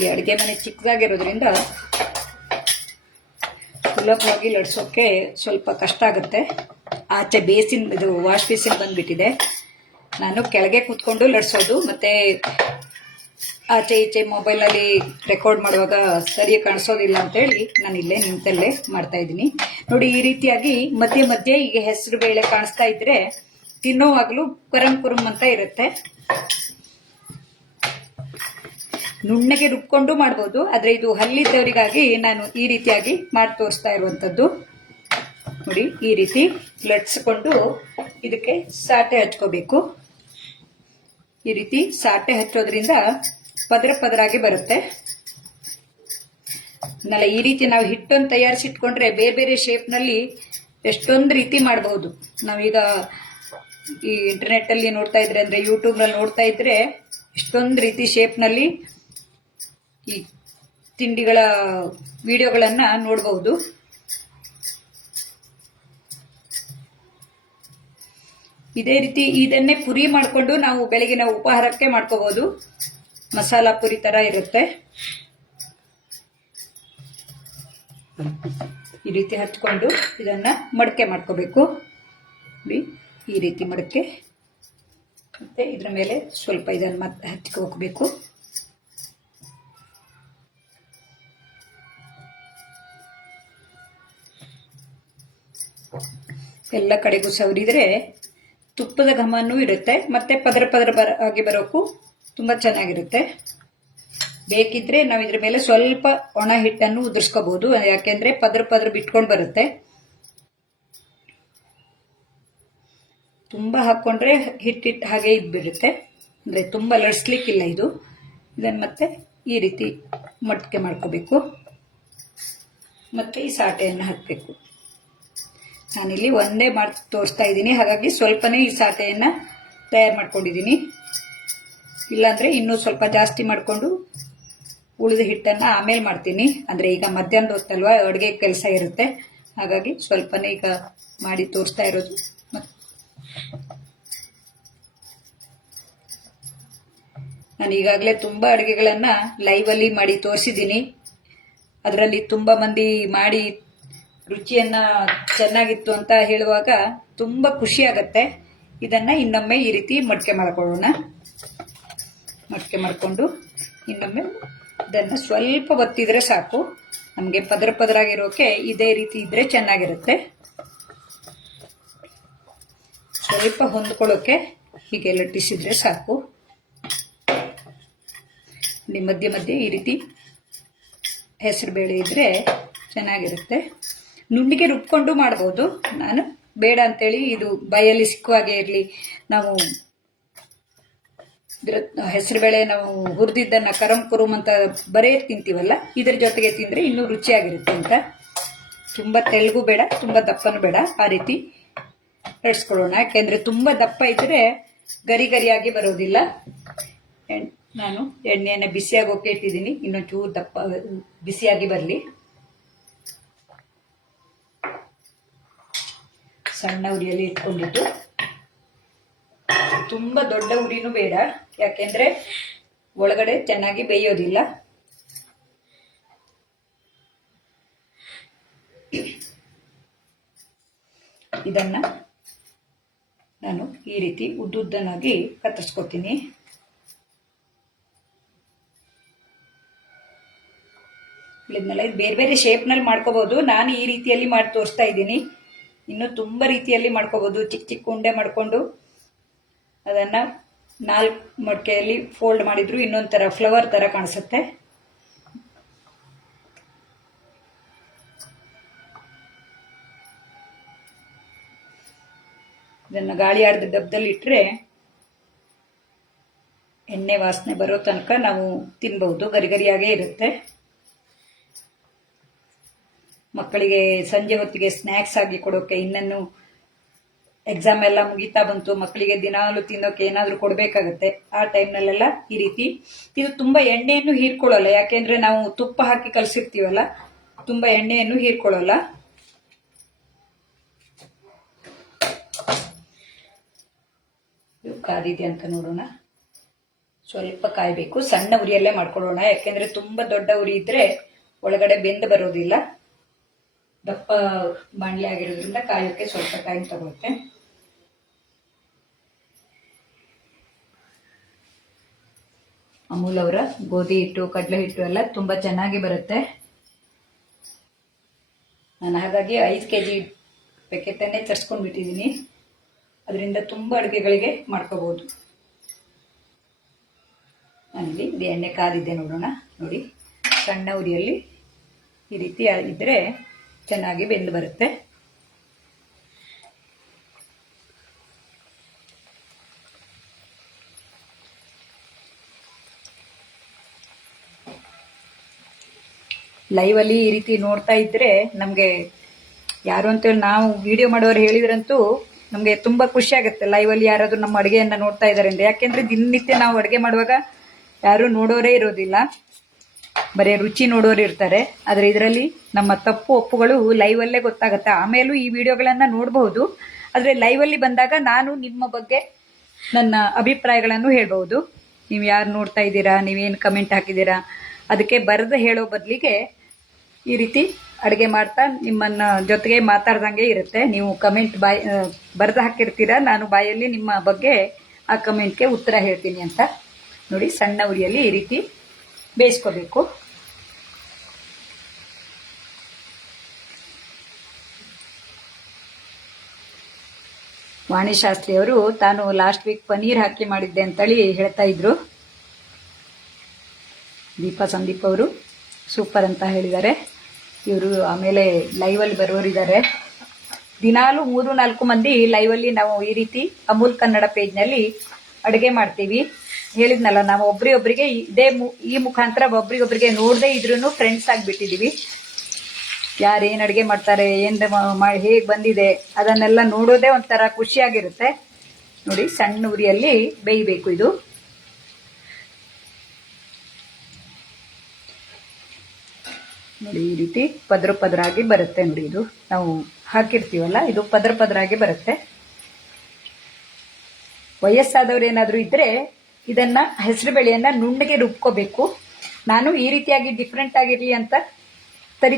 ಈ ಅಡುಗೆ ಮನೆ ಚಿಕ್ಕದಾಗಿರೋದ್ರಿಂದ ಸುಲಭವಾಗಿ ಲಟ್ಸೋಕ್ಕೆ ಸ್ವಲ್ಪ ಕಷ್ಟ ಆಗುತ್ತೆ. ಆಚೆ ಬೇಸಿನ್, ಇದು ವಾಶ್ ಬೇಸಿನ್ ಬಂದ್ಬಿಟ್ಟಿದೆ. ನಾನು ಕೆಳಗೆ ಕೂತ್ಕೊಂಡು ಲಟ್ಸೋದು, ಮತ್ತೆ ಆಚೆ ಈಚೆ ಮೊಬೈಲಲ್ಲಿ ರೆಕಾರ್ಡ್ ಮಾಡುವಾಗ ಸರಿಯಾಗಿ ಕಾಣಿಸೋದಿಲ್ಲ ಅಂತೇಳಿ ನಾನು ಇಲ್ಲೇ ನಿಂತಲ್ಲೇ ಮಾಡ್ತಾ ಇದ್ದೀನಿ. ನೋಡಿ, ಈ ರೀತಿಯಾಗಿ ಮಧ್ಯೆ ಈಗ ಹೆಸರು ಬೇಳೆ ಕಾಣಿಸ್ತಾ ಇದ್ರೆ ತಿನ್ನೋವಾಗಲೂ ಕರಂ ಕುರುಮ್ ಅಂತ ಇರುತ್ತೆ. ನುಣ್ಣಗೆ ರುಬ್ಕೊಂಡು ಮಾಡ್ಬೋದು, ಆದರೆ ಇದು ಹಲ್ಲಿದ್ದವರಿಗಾಗಿ ನಾನು ಈ ರೀತಿಯಾಗಿ ಮಾಡಿ ತೋರಿಸ್ತಾ ಇರುವಂಥದ್ದು. ನೋಡಿ, ಈ ರೀತಿ ಲಟ್ಸ್ಕೊಂಡು ಇದಕ್ಕೆ ಸಾಟೆ ಹಚ್ಕೋಬೇಕು. ಈ ರೀತಿ ಸಾಟೆ ಹಚ್ಚೋದ್ರಿಂದ ಪದರಾಗಿ ಬರುತ್ತೆ. ಈ ರೀತಿ ನಾವು ಹಿಟ್ಟನ್ನು ತಯಾರಿಸಿಟ್ಕೊಂಡ್ರೆ ಬೇರೆ ಬೇರೆ ಶೇಪ್ನಲ್ಲಿ ಎಷ್ಟೊಂದು ರೀತಿ ಮಾಡಬಹುದು. ನಾವೀಗ ಈ ಇಂಟರ್ನೆಟ್ಟಲ್ಲಿ ನೋಡ್ತಾ ಇದ್ರೆ, ಅಂದರೆ ಯೂಟ್ಯೂಬ್ನಲ್ಲಿ ನೋಡ್ತಾ ಇದ್ರೆ ಎಷ್ಟೊಂದು ರೀತಿ ಶೇಪ್ನಲ್ಲಿ ಈ ತಿಂಡಿಗಳ ವಿಡಿಯೋಗಳನ್ನು ನೋಡಬಹುದು. ಇದೇ ರೀತಿ ಇದನ್ನೇ ಪುರಿ ಮಾಡಿಕೊಂಡು ನಾವು ಬೆಳಗಿನ ಉಪಹಾರಕ್ಕೆ ಮಾಡ್ಕೋಬಹುದು. ಮಸಾಲಾ ಪುರಿ ತರ ಇರುತ್ತೆ. ಈ ರೀತಿ ಹಚ್ಕೊಂಡು ಇದನ್ನು ಮಡಕೆ ಮಾಡ್ಕೋಬೇಕು. ಈ ರೀತಿ ಮಡಕೆ, ಮತ್ತು ಇದ್ರ ಮೇಲೆ ಸ್ವಲ್ಪ ಇದನ್ನು ಮತ್ತೆ ಹಚ್ಕೋಬೇಕು. ಎಲ್ಲ ಕಡೆಗೂ ಸವರಿದ್ರೆ ತುಪ್ಪದ ಘಮನೂ ಇರುತ್ತೆ, ಮತ್ತು ಪದರ ಆಗಿ ಬರೋಕ್ಕೂ ತುಂಬ ಚೆನ್ನಾಗಿರುತ್ತೆ. ಬೇಕಿದ್ರೆ ನಾವು ಇದ್ರ ಮೇಲೆ ಸ್ವಲ್ಪ ಒಣ ಹಿಟ್ಟನ್ನು ಉದುರಿಸ್ಕೋಬಹುದು, ಯಾಕೆಂದ್ರೆ ಪದರ ಬಿಟ್ಕೊಂಡು ಬರುತ್ತೆ. ತುಂಬ ಹಾಕ್ಕೊಂಡ್ರೆ ಹಿಟ್ಟು ಹಾಗೆ ಇದ್ಬಿಡುತ್ತೆ, ಅಂದರೆ ತುಂಬ ಲಡ್ಸ್ಲಿಕ್ಕಿಲ್ಲ ಇದು. ಇದನ್ನು ಮತ್ತೆ ಈ ರೀತಿ ಮಡಕೆ ಮಾಡ್ಕೋಬೇಕು, ಮತ್ತು ಈ ಸಾಟೆಯನ್ನು ಹಾಕಬೇಕು. ನಾನಿಲ್ಲಿ ಒಂದೇ ಮಾಡಿ ತೋರಿಸ್ತಾ ಇದ್ದೀನಿ, ಹಾಗಾಗಿ ಸ್ವಲ್ಪನೇ ಈ ಸಾಟೆಯನ್ನು ತಯಾರು ಮಾಡ್ಕೊಂಡಿದ್ದೀನಿ. ಇಲ್ಲಾಂದರೆ ಇನ್ನೂ ಸ್ವಲ್ಪ ಜಾಸ್ತಿ ಮಾಡಿಕೊಂಡು ಉಳಿದ ಹಿಟ್ಟನ್ನು ಆಮೇಲೆ ಮಾಡ್ತೀನಿ. ಅಂದರೆ ಈಗ ಮಧ್ಯಾಹ್ನದ ಹೊತ್ತಲ್ವ, ಅಡುಗೆ ಕೆಲಸ ಇರುತ್ತೆ, ಹಾಗಾಗಿ ಸ್ವಲ್ಪನೇ ಈಗ ಮಾಡಿ ತೋರಿಸ್ತಾ ಇರೋದು. ನಾನು ಈಗಾಗಲೇ ತುಂಬ ಅಡುಗೆಗಳನ್ನು ಲೈವಲ್ಲಿ ಮಾಡಿ ತೋರಿಸಿದ್ದೀನಿ. ಅದರಲ್ಲಿ ತುಂಬ ಮಂದಿ ಮಾಡಿ ರುಚಿಯನ್ನು ಚೆನ್ನಾಗಿತ್ತು ಅಂತ ಹೇಳುವಾಗ ತುಂಬ ಖುಷಿ ಆಗುತ್ತೆ. ಇದನ್ನು ಇನ್ನೊಮ್ಮೆ ಈ ರೀತಿ ಮಡಕೆ ಮಾಡ್ಕೊಳ್ಳೋಣ. ಮಡಕೆ ಮಾಡಿಕೊಂಡು ಇನ್ನೊಮ್ಮೆ ಇದನ್ನು ಸ್ವಲ್ಪ ಒತ್ತಿದ್ರೆ ಸಾಕು. ನಮಗೆ ಪದರಾಗಿರೋಕೆ ಇದೇ ರೀತಿ ಇದ್ರೆ ಚೆನ್ನಾಗಿರುತ್ತೆ. ಸ್ವಲ್ಪ ಹೊಂದ್ಕೊಳ್ಳೋಕೆ ಹೀಗೆ ಲಟ್ಟಿಸಿದ್ರೆ ಸಾಕು. ಮಧ್ಯೆ ಮಧ್ಯೆ ಈ ರೀತಿ ಹೆಸರುಬೇಳೆ ಇದ್ರೆ ಚೆನ್ನಾಗಿರುತ್ತೆ. ನುಣ್ಣಿಗೆ ರುಬ್ಕೊಂಡು ಮಾಡ್ಬೋದು, ನಾನು ಬೇಡ ಅಂತೇಳಿ ಇದು ಬಾಯಲ್ಲಿ ಸಿಕ್ಕುವಾಗೆ ಇರಲಿ, ನಾವು ಹೆಸರುಬೇಳೆ ನಾವು ಹುರಿದಿದ್ದನ್ನು ಕರಂ ಅಂತ ಬರೇ ತಿಂತೀವಲ್ಲ, ಇದರ ಜೊತೆಗೆ ತಿಂದರೆ ಇನ್ನೂ ರುಚಿಯಾಗಿರುತ್ತೆ ಅಂತ. ತುಂಬ ತೆಳ್ಳಗೂ ಬೇಡ, ತುಂಬ ದಪ್ಪನೂ ಬೇಡ, ಆ ರೀತಿ ಲಟ್ಸ್ಕೊಳ್ಳೋಣ. ಯಾಕೆಂದರೆ ತುಂಬ ದಪ್ಪ ಇದ್ದರೆ ಗರಿಯಾಗಿ ಬರೋದಿಲ್ಲ. ನಾನು ಎಣ್ಣೆಯನ್ನು ಬಿಸಿಯಾಗೋಕೆ ಇಟ್ಟಿದ್ದೀನಿ, ಇನ್ನೊಂಚೂರು ದಪ್ಪ ಬಿಸಿಯಾಗಿ ಬರಲಿ. ಸಣ್ಣ ಉರಿಯಲ್ಲಿ ಇಟ್ಕೊಂಡಿಟ್ಟು, ತುಂಬ ದೊಡ್ಡ ಉರಿನೂ ಬೇಡ, ಯಾಕೆಂದ್ರೆ ಒಳಗಡೆ ಚೆನ್ನಾಗಿ ಬೇಯೋದಿಲ್ಲ. ಇದನ್ನ ನಾನು ಈ ರೀತಿ ಉದ್ದುದ್ದನಾಗಿ ಕತ್ತರಿಸ್ಕೊತೀನಿ. ಇದನ್ನೆಲ್ಲ ಬೇರೆ ಬೇರೆ ಶೇಪ್ನಲ್ಲಿ ಮಾಡ್ಕೋಬಹುದು. ನಾನು ಈ ರೀತಿಯಲ್ಲಿ ಮಾಡಿ ತೋರಿಸ್ತಾ ಇದ್ದೀನಿ. ಇನ್ನು ತುಂಬ ರೀತಿಯಲ್ಲಿ ಮಾಡ್ಕೋಬಹುದು. ಚಿಕ್ಕ ಚಿಕ್ಕ ಉಂಡೆ ಮಾಡಿಕೊಂಡು ಅದನ್ನು 4 ಮಡಕೆಯಲ್ಲಿ ಫೋಲ್ಡ್ ಮಾಡಿದ್ರು ಇನ್ನೊಂಥರ ಫ್ಲವರ್ ಥರ ಕಾಣಿಸುತ್ತೆ. ಇದನ್ನು ಗಾಳಿ ಆಡಿದ ಡಬ್ಬದಲ್ಲಿ ಇಟ್ಟರೆ ಎಣ್ಣೆ ವಾಸನೆ ಬರೋ ತನಕ ನಾವು ತಿನ್ಬಹುದು. ಗರಿಯಾಗೇ ಇರುತ್ತೆ. ಮಕ್ಕಳಿಗೆ ಸಂಜೆ ಹೊತ್ತಿಗೆ ಸ್ನ್ಯಾಕ್ಸ್ ಆಗಿ ಕೊಡೋಕೆ, ಇನ್ನನ್ನು ಎಕ್ಸಾಮ್ ಎಲ್ಲ ಮುಗಿತಾ ಬಂತು, ಮಕ್ಕಳಿಗೆ ದಿನಾಲು ತಿನ್ನೋಕೆ ಏನಾದರೂ ಕೊಡಬೇಕಾಗತ್ತೆ. ಆ ಟೈಮ್ನಲ್ಲೆಲ್ಲ ಈ ರೀತಿ. ಇದು ತುಂಬ ಎಣ್ಣೆಯನ್ನು ಹೀರ್ಕೊಳ್ಳಲ್ಲ, ಯಾಕೆಂದ್ರೆ ನಾವು ತುಪ್ಪ ಹಾಕಿ ಕಲಸಿರ್ತೀವಲ್ಲ, ತುಂಬ ಎಣ್ಣೆಯನ್ನು ಹೀರ್ಕೊಳ್ಳಲ್ಲ. ಇದು ಕಾದಿದೆ ಅಂತ ನೋಡೋಣ. ಸ್ವಲ್ಪ ಕಾಯಬೇಕು, ಸಣ್ಣ ಉರಿಯಲ್ಲೇ ಮಾಡ್ಕೊಳ್ಳೋಣ. ಯಾಕೆಂದ್ರೆ ತುಂಬ ದೊಡ್ಡ ಉರಿ ಇದ್ರೆ ಒಳಗಡೆ ಬೆಂದು ಬರೋದಿಲ್ಲ. ದಪ್ಪ ಬಾಣಲೆ ಆಗಿರೋದ್ರಿಂದ ಕಾಯೋಕೆ ಸ್ವಲ್ಪ ಟೈಮ್ ತಗೊಳುತ್ತೆ. ಅಮೂಲ್ ಅವರ ಗೋಧಿ ಹಿಟ್ಟು, ಕಡಲೆ ಹಿಟ್ಟು ಎಲ್ಲ ತುಂಬ ಚೆನ್ನಾಗಿ ಬರುತ್ತೆ. ನಾನು ಹಾಗಾಗಿ 5 kg ಪ್ಯಾಕೆಟನ್ನೇ ತರಿಸ್ಕೊಂಡು ಬಿಟ್ಟಿದ್ದೀನಿ. ಅದರಿಂದ ತುಂಬ ಅಡುಗೆಗಳಿಗೆ ಮಾಡ್ಕೋಬಹುದು. ನಾನಿಲ್ಲಿ ಇದು ಎಣ್ಣೆ ಕಾದಿದ್ದೆ ನೋಡೋಣ. ನೋಡಿ, ಸಣ್ಣ ಉರಿಯಲ್ಲಿ ಈ ರೀತಿ ಇದ್ರೆ ಚೆನ್ನಾಗಿ ಬೆಂದು ಬರುತ್ತೆ. ಲೈವಲ್ಲಿ ಈ ರೀತಿ ನೋಡ್ತಾ ಇದ್ರೆ ನಮಗೆ ಯಾರು ಅಂತೇಳಿ ನಾವು ವಿಡಿಯೋ ಮಾಡೋರು ಹೇಳಿದ್ರಂತೂ ನಮಗೆ ತುಂಬ ಖುಷಿ ಆಗುತ್ತೆ. ಲೈವಲ್ಲಿ ಯಾರಾದರೂ ನಮ್ಮ ಅಡುಗೆಯನ್ನು ನೋಡ್ತಾ ಇದ್ದಾರೆ ಅಂದರೆ, ಯಾಕೆಂದರೆ ದಿನನಿತ್ಯ ನಾವು ಅಡುಗೆ ಮಾಡುವಾಗ ಯಾರೂ ನೋಡೋರೇ ಇರೋದಿಲ್ಲ, ಬರೀ ರುಚಿ ನೋಡೋರು ಇರ್ತಾರೆ. ಆದರೆ ಇದರಲ್ಲಿ ನಮ್ಮ ತಪ್ಪು ಒಪ್ಪುಗಳು ಲೈವಲ್ಲೇ ಗೊತ್ತಾಗುತ್ತೆ. ಆಮೇಲೂ ಈ ವಿಡಿಯೋಗಳನ್ನು ನೋಡಬಹುದು, ಆದರೆ ಲೈವಲ್ಲಿ ಬಂದಾಗ ನಾನು ನಿಮ್ಮ ಬಗ್ಗೆ ನನ್ನ ಅಭಿಪ್ರಾಯಗಳನ್ನು ಹೇಳ್ಬಹುದು. ನೀವು ಯಾರು ನೋಡ್ತಾ ಇದ್ದೀರಾ, ನೀವೇನು ಕಮೆಂಟ್ ಹಾಕಿದ್ದೀರಾ, ಅದಕ್ಕೆ ಬರೆದು ಹೇಳೋ ಬದಲಿಗೆ ಈ ರೀತಿ ಅಡುಗೆ ಮಾಡ್ತಾ ನಿಮ್ಮನ್ನ ಜೊತೆಗೆ ಮಾತಾಡ್ದಂಗೆ ಇರುತ್ತೆ. ನೀವು ಕಮೆಂಟ್ ಬರೆದು ಹಾಕಿರ್ತೀರಾ, ನಾನು ಬಾಯಲ್ಲಿ ನಿಮ್ಮ ಬಗ್ಗೆ ಆ ಕಮೆಂಟ್ಗೆ ಉತ್ತರ ಹೇಳ್ತೀನಿ ಅಂತ. ನೋಡಿ, ಸಣ್ಣ ಉರಿಯಲ್ಲಿ ಈ ರೀತಿ ಬೇಯಿಸ್ಕೋಬೇಕು. ವಾಣಿಶಾಸ್ತ್ರಿ ಅವರು ತಾನು ಲಾಸ್ಟ್ ವೀಕ್ ಪನ್ನೀರ್ ಹಾಕಿ ಮಾಡಿದ್ದೆ ಅಂತೇಳಿ ಹೇಳ್ತಾ ಇದ್ರು. ದೀಪಾ ಸಂದೀಪ್ ಅವರು ಸೂಪರ್ ಅಂತ ಹೇಳಿದ್ದಾರೆ. ಇವರು ಆಮೇಲೆ ಲೈವಲ್ಲಿ ಬರೋರಿದ್ದಾರೆ. ದಿನಾಲು 3-4 ಮಂದಿ ಲೈವಲ್ಲಿ ನಾವು ಈ ರೀತಿ ಅಮೂಲ್ ಕನ್ನಡ ಪೇಜ್ನಲ್ಲಿ ಅಡುಗೆ ಮಾಡ್ತೀವಿ. ಹೇಳಿದ್ನಲ್ಲ, ನಾವು ಒಬ್ರಿಗೊಬ್ರಿಗೆ ಈ ಮುಖಾಂತರ ಒಬ್ರಿಗೊಬ್ರಿಗೆ ನೋಡದೆ ಇದ್ರೂ ಫ್ರೆಂಡ್ಸ್ ಆಗಿಬಿಟ್ಟಿದ್ದೀವಿ. ಯಾರೇನು ಅಡುಗೆ ಮಾಡ್ತಾರೆ, ಹೇಗೆ ಬಂದಿದೆ ಅದನ್ನೆಲ್ಲ ನೋಡೋದೇ ಒಂಥರ ಖುಷಿಯಾಗಿರುತ್ತೆ. ನೋಡಿ, ಸಣ್ಣ ಉರಿಯಲ್ಲಿ ಬೇಯಬೇಕು ಇದು. ನೋಡಿ, ಈ ರೀತಿ ಪದರಾಗಿ ಬರುತ್ತೆ. ನೋಡಿ, ಇದು ನಾವು ಹಾಕಿರ್ತೀವಲ್ಲ, ಇದು ಪದರಾಗಿ ಬರುತ್ತೆ. ವಯಸ್ಸಾದವ್ರು ಏನಾದರೂ ಇದ್ರೆ ಇದನ್ನ ಹೆಸರುಬೇಳೆಯನ್ನ ನುಣ್ಣಗೆ ರುಬ್ಕೋಬೇಕು. ನಾನು ಈ ರೀತಿಯಾಗಿ ಡಿಫ್ರೆಂಟ್ ಆಗಿರ್ಲಿ ಅಂತ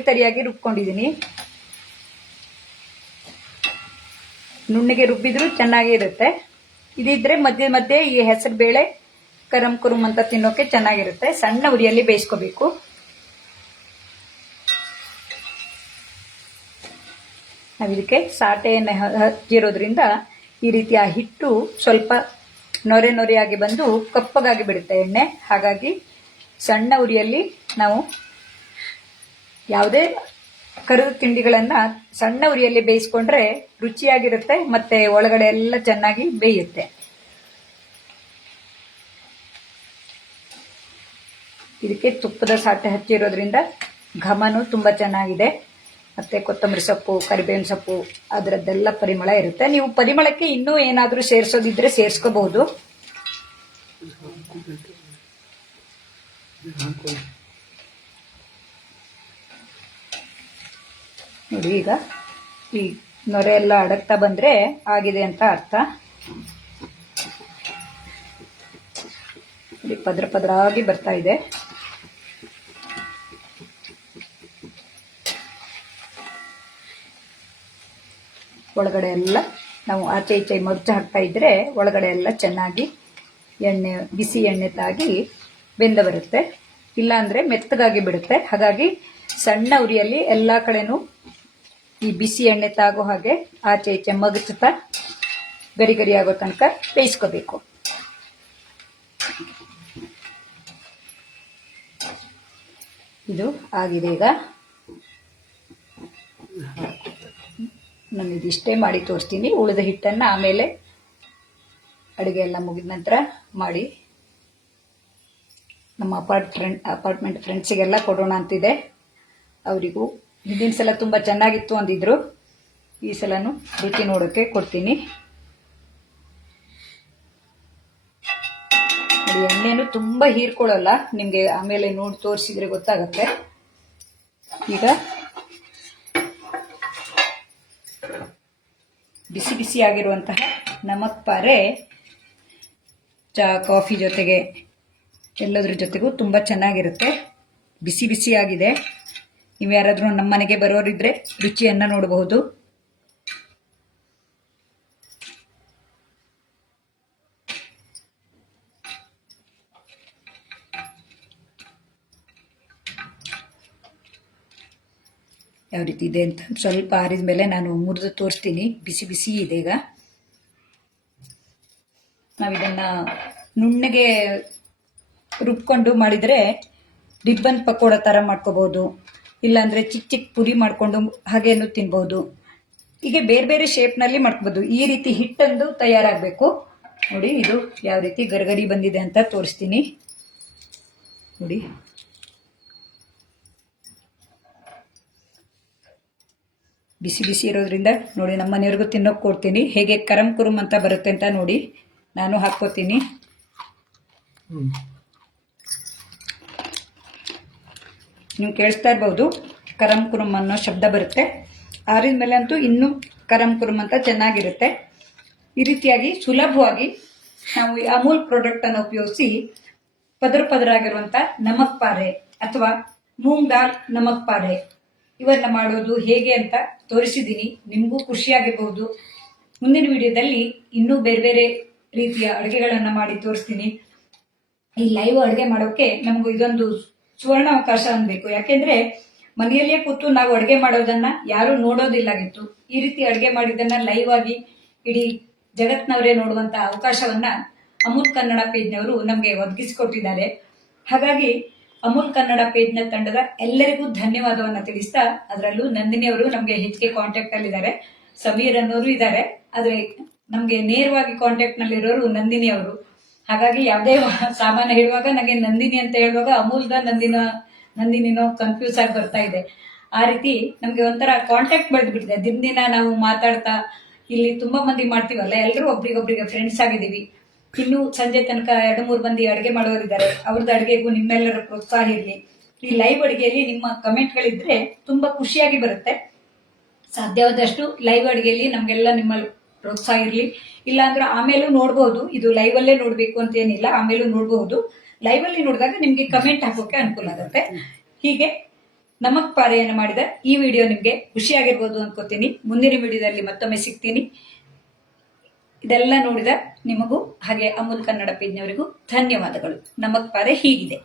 ತರಿಯಾಗಿ ರುಬ್ಕೊಂಡಿದ್ದೀನಿ. ನುಣ್ಣಗೆ ರುಬ್ಬಿದ್ರು ಚೆನ್ನಾಗಿ ಇರುತ್ತೆ. ಇದಿದ್ರೆ ಮಧ್ಯೆ ಮಧ್ಯೆ ಈ ಹೆಸರುಬೇಳೆ ಕರಂ ಕುರುಮ್ ಅಂತ ತಿನ್ನೋಕೆ ಚೆನ್ನಾಗಿರುತ್ತೆ. ಸಣ್ಣ ಉರಿಯಲ್ಲಿ ಬೇಯಿಸ್ಕೋಬೇಕು. ನಾವು ಇದಕ್ಕೆ ಸಾಟೆಯನ್ನು ಹಚ್ಚಿರೋದ್ರಿಂದ ಈ ರೀತಿಯ ಹಿಟ್ಟು ಸ್ವಲ್ಪ ನೊರೆಯಾಗಿ ಬಂದು ಕಪ್ಪಗಾಗಿ ಬಿಡುತ್ತೆ ಎಣ್ಣೆ. ಹಾಗಾಗಿ ಸಣ್ಣ ಉರಿಯಲ್ಲಿ ನಾವು ಯಾವುದೇ ಕರಿದ ತಿಂಡಿಗಳನ್ನ ಸಣ್ಣ ಉರಿಯಲ್ಲಿ ಬೇಯಿಸ್ಕೊಂಡ್ರೆ ರುಚಿಯಾಗಿರುತ್ತೆ, ಮತ್ತೆ ಒಳಗಡೆ ಎಲ್ಲ ಚೆನ್ನಾಗಿ ಬೇಯುತ್ತೆ. ಇದಕ್ಕೆ ತುಪ್ಪದ ಸಾಟೆ ಹಚ್ಚಿರೋದ್ರಿಂದ ಘಮನೂ ತುಂಬಾ ಚೆನ್ನಾಗಿದೆ. ಮತ್ತೆ ಕೊತ್ತಂಬರಿ ಸೊಪ್ಪು, ಕರಿಬೇವಿನ ಸೊಪ್ಪು ಅದರದ್ದೆಲ್ಲ ಪರಿಮಳ ಇರುತ್ತೆ. ನೀವು ಪರಿಮಳಕ್ಕೆ ಇನ್ನೂ ಏನಾದರೂ ಸೇರಿಸೋದಿದ್ರೆ ಸೇರಿಸ್ಕೋಬಹುದು. ನೋಡಿ, ಈಗ ಈ ನೊರೆ ಎಲ್ಲ ಅಡಗ್ತಾ ಬಂದ್ರೆ ಆಗಿದೆ ಅಂತ ಅರ್ಥ. ಪದರಾಗಿ ಬರ್ತಾ ಇದೆ. ಒಳಗಡೆ ಎಲ್ಲ ನಾವು ಆಚೆ ಈಚೆ ಮರ್ಚು ಹಾಕ್ತಾ ಇದ್ರೆ ಒಳಗಡೆ ಎಲ್ಲ ಚೆನ್ನಾಗಿ ಬಿಸಿ ಎಣ್ಣೆ ತಾಗಿ ಬೆಂದ ಬರುತ್ತೆ. ಇಲ್ಲ ಅಂದ್ರೆ ಮೆತ್ತಗಾಗಿ ಬಿಡುತ್ತೆ. ಹಾಗಾಗಿ ಸಣ್ಣ ಉರಿಯಲ್ಲಿ ಎಲ್ಲಾ ಕಡೆನೂ ಈ ಬಿಸಿ ಎಣ್ಣೆ ತಾಗೋ ಹಾಗೆ ಆಚೆ ಈಚೆ ಮಗಚುತ್ತಾ ಗರಿ ಆಗೋ ತನಕ ಬೇಯಿಸ್ಕೋಬೇಕು. ಇದು ಆಗಿದೆ. ಈಗ ನಾನು ಇದಿಷ್ಟೇ ಮಾಡಿ ತೋರಿಸ್ತೀನಿ. ಉಳಿದ ಹಿಟ್ಟನ್ನು ಆಮೇಲೆ ಅಡುಗೆ ಎಲ್ಲ ಮುಗಿದ ನಂತರ ಮಾಡಿ ನಮ್ಮ ಅಪಾರ್ಟ್ಮೆಂಟ್ ಫ್ರೆಂಡ್ಸಿಗೆಲ್ಲ ಕೊಡೋಣ ಅಂತಿದೆ. ಅವರಿಗೂ ಹಿಂದಿನ ಸಲ ತುಂಬ ಚೆನ್ನಾಗಿತ್ತು ಅಂದಿದ್ರು. ಈ ಸಲನೂ ರುಚಿ ನೋಡೋಕ್ಕೆ ಕೊಡ್ತೀನಿ. ಎಣ್ಣೆನು ತುಂಬ ಹೀರ್ಕೊಳ್ಳಲ್ಲ, ನಿಮಗೆ ಆಮೇಲೆ ನೋಡಿ ತೋರಿಸಿದ್ರೆ ಗೊತ್ತಾಗುತ್ತೆ. ಈಗ ಬಿಸಿ ಬಿಸಿ ಆಗಿರುವಂತಹ ನಮಕ್ ಪಾರೆ ಚಾ ಕಾಫಿ ಜೊತೆಗೆ ಎಲ್ಲದ್ರ ಜೊತೆಗೂ ತುಂಬ ಚೆನ್ನಾಗಿರುತ್ತೆ. ಬಿಸಿ ಬಿಸಿ ಆಗಿದೆ. ನೀವು ಯಾರಾದರೂ ನಮ್ಮ ಮನೆಗೆ ಬರೋರಿದ್ರೆ ರುಚಿಯನ್ನು ನೋಡಬಹುದು. ಯಾವ ರೀತಿ ಇದೆ ಅಂತ ಸ್ವಲ್ಪ ಆರಿದ ಮೇಲೆ ನಾನು ಮುರಿದು ತೋರಿಸ್ತೀನಿ. ಬಿಸಿ ಬಿಸಿ ಇದೆ. ಈಗ ನಾವಿದನ್ನ ನುಣ್ಣಗೆ ರುಬ್ಕೊಂಡು ಮಾಡಿದರೆ ರಿಬ್ಬನ್ ಪಕೋಡ ಥರ ಮಾಡ್ಕೋಬಹುದು. ಇಲ್ಲಾಂದರೆ ಚಿಕ್ಕ ಚಿಕ್ಕ ಪುರಿ ಮಾಡಿಕೊಂಡು ಹಾಗೇನು ತಿನ್ಬಹುದು. ಹೀಗೆ ಬೇರೆ ಬೇರೆ ಶೇಪ್ನಲ್ಲಿ ಮಾಡ್ಕೋಬಹುದು. ಈ ರೀತಿ ಹಿಟ್ಟಂದು ತಯಾರಾಗಬೇಕು. ನೋಡಿ, ಇದು ಯಾವ ರೀತಿ ಗರಗರಿ ಬಂದಿದೆ ಅಂತ ತೋರಿಸ್ತೀನಿ. ನೋಡಿ, ಬಿಸಿ ಬಿಸಿ ಇರೋದ್ರಿಂದ ನೋಡಿ ನಮ್ಮ ಮನೆಯವ್ರಿಗೂ ತಿನ್ನೋಕೆ ಕೊಡ್ತೀನಿ. ಹೇಗೆ ಕರಂ ಕುರುಮ್ ಅಂತ ಬರುತ್ತೆ ಅಂತ ನೋಡಿ ನಾನು ಹಾಕ್ಕೋತೀನಿ. ನೀವು ಕೇಳಿಸ್ತಾ ಇರ್ಬೋದು, ಕರಂ ಕುರುಮ್ ಅನ್ನೋ ಶಬ್ದ ಬರುತ್ತೆ. ಆರಿದ ಮೇಲೆ ಅಂತೂ ಇನ್ನೂ ಕರಂ ಕುರುಮ್ ಅಂತ ಚೆನ್ನಾಗಿರುತ್ತೆ. ಈ ರೀತಿಯಾಗಿ ಸುಲಭವಾಗಿ ನಾವು ಈ ಅಮೂಲ್ ಪ್ರಾಡಕ್ಟ್ ಅನ್ನು ಉಪಯೋಗಿಸಿ ಪದರಾಗಿರುವಂಥ ನಮಕ್ ಪಾರೆ ಅಥವಾ ಮೂಂಗ್ ದಾಲ್ ನಮಕ್ ಪಾರೆ ಇವನ್ನ ಮಾಡೋದು ಹೇಗೆ ಅಂತ ತೋರಿಸಿದ್ದೀನಿ. ನಿಮಗೂ ಖುಷಿಯಾಗಿರ್ಬಹುದು. ಮುಂದಿನ ವಿಡಿಯೋದಲ್ಲಿ ಇನ್ನೂ ಬೇರೆ ಬೇರೆ ರೀತಿಯ ಅಡುಗೆಗಳನ್ನ ಮಾಡಿ ತೋರಿಸ್ತೀನಿ. ಈ ಲೈವ್ ಅಡುಗೆ ಮಾಡೋಕೆ ನಮಗೂ ಇದೊಂದು ಸುವರ್ಣ ಅವಕಾಶ ಅನ್ಬೇಕು. ಯಾಕೆಂದ್ರೆ ಮನೆಯಲ್ಲೇ ಕೂತು ನಾವು ಅಡುಗೆ ಮಾಡೋದನ್ನ ಯಾರು ನೋಡೋದಿಲ್ಲಾಗಿತ್ತು. ಈ ರೀತಿ ಅಡುಗೆ ಮಾಡಿದ್ದನ್ನ ಲೈವ್ ಆಗಿ ಇಡೀ ಜಗತ್ನವರೇ ನೋಡುವಂತ ಅವಕಾಶವನ್ನ ಅಮೂಲ್ ಕನ್ನಡ ಪೇಜ್ನವರು ನಮಗೆ ಒದಗಿಸಿಕೊಟ್ಟಿದ್ದಾರೆ. ಹಾಗಾಗಿ ಅಮೂಲ್ ಕನ್ನಡ ಪೇಜ್ನ ತಂಡದ ಎಲ್ಲರಿಗೂ ಧನ್ಯವಾದವನ್ನ ತಿಳಿಸ್ತಾ, ಅದರಲ್ಲೂ ನಂದಿನಿ ಅವರು ನಮಗೆ ಹೆಚ್ಚಿಗೆ ಕಾಂಟ್ಯಾಕ್ಟ್ ಅಲ್ಲಿದ್ದಾರೆ, ಸಮೀರ್ ಅನ್ನೋರು ಇದ್ದಾರೆ. ಆದ್ರೆ ನಮ್ಗೆ ನೇರವಾಗಿ ಕಾಂಟ್ಯಾಕ್ಟ್ ನಲ್ಲಿರೋರು ನಂದಿನಿ ಅವರು. ಹಾಗಾಗಿ ಯಾವುದೇ ಸಾಮಾನ್ಯ ಹೇಳುವಾಗ ನನಗೆ ನಂದಿನಿ ಅಂತ ಹೇಳುವಾಗ ಅಮೂಲ್ದ ನಂದಿನಿನೋ ಕನ್ಫ್ಯೂಸ್ ಆಗಿ ಬರ್ತಾ ಇದೆ. ಆ ರೀತಿ ನಮ್ಗೆ ಒಂಥರ ಕಾಂಟ್ಯಾಕ್ಟ್ ಬೆಳೆದ್ಬಿಟ್ಟಿದೆ. ದಿನ ನಾವು ಮಾತಾಡ್ತಾ ಇಲ್ಲಿ ತುಂಬಾ ಮಂದಿ ಮಾಡ್ತೀವಲ್ಲ, ಎಲ್ಲರೂ ಒಬ್ರಿಗೊಬ್ರಿಗೆ ಫ್ರೆಂಡ್ಸ್ ಆಗಿದ್ದೀವಿ. ಇನ್ನು ಸಂಜೆ ತನಕ 2-3 ಮಂದಿ ಅಡುಗೆ ಮಾಡೋರಿದ್ದಾರೆ. ಅವ್ರದ್ದು ಅಡುಗೆಗೂ ನಿಮ್ಮೆಲ್ಲರ ಪ್ರೋತ್ಸಾಹ ಇರಲಿ. ಈ ಲೈವ್ ಅಡುಗೆಯಲ್ಲಿ ನಿಮ್ಮ ಕಮೆಂಟ್ಗಳಿದ್ರೆ ತುಂಬಾ ಖುಷಿಯಾಗಿ ಬರುತ್ತೆ. ಸಾಧ್ಯವಾದಷ್ಟು ಲೈವ್ ಅಡುಗೆಯಲ್ಲಿ ನಮ್ಗೆಲ್ಲ ನಿಮ್ಮ ಪ್ರೋತ್ಸಾಹ ಇರಲಿ. ಇಲ್ಲ ಅಂದ್ರೆ ಆಮೇಲೂ ನೋಡಬಹುದು. ಇದು ಲೈವ್ ಅಲ್ಲೇ ನೋಡ್ಬೇಕು ಅಂತ ಏನಿಲ್ಲ, ಆಮೇಲೂ ನೋಡಬಹುದು. ಲೈವ್ ಅಲ್ಲಿ ನೋಡಿದಾಗ ನಿಮ್ಗೆ ಕಮೆಂಟ್ ಹಾಕೋಕೆ ಅನುಕೂಲ ಆಗುತ್ತೆ. ಹೀಗೆ ನಮಕ್ ಪಾರೆಯನ್ನು ಮಾಡಿದ ಈ ವಿಡಿಯೋ ನಿಮ್ಗೆ ಖುಷಿಯಾಗಿರ್ಬೋದು ಅನ್ಕೋತೀನಿ. ಮುಂದಿನ ವಿಡಿಯೋದಲ್ಲಿ ಮತ್ತೊಮ್ಮೆ ಸಿಗ್ತೀನಿ. ಇದೆಲ್ಲ ನೋಡಿದ ನಿಮಗೂ ಹಾಗೆ ಅಮೂಲ್ ಕನ್ನಡ ಪೇಜ್ನವರಿಗೂ ಧನ್ಯವಾದಗಳು. ನಮಕ್ ಪಾರೆ ಹೀಗಿದೆ.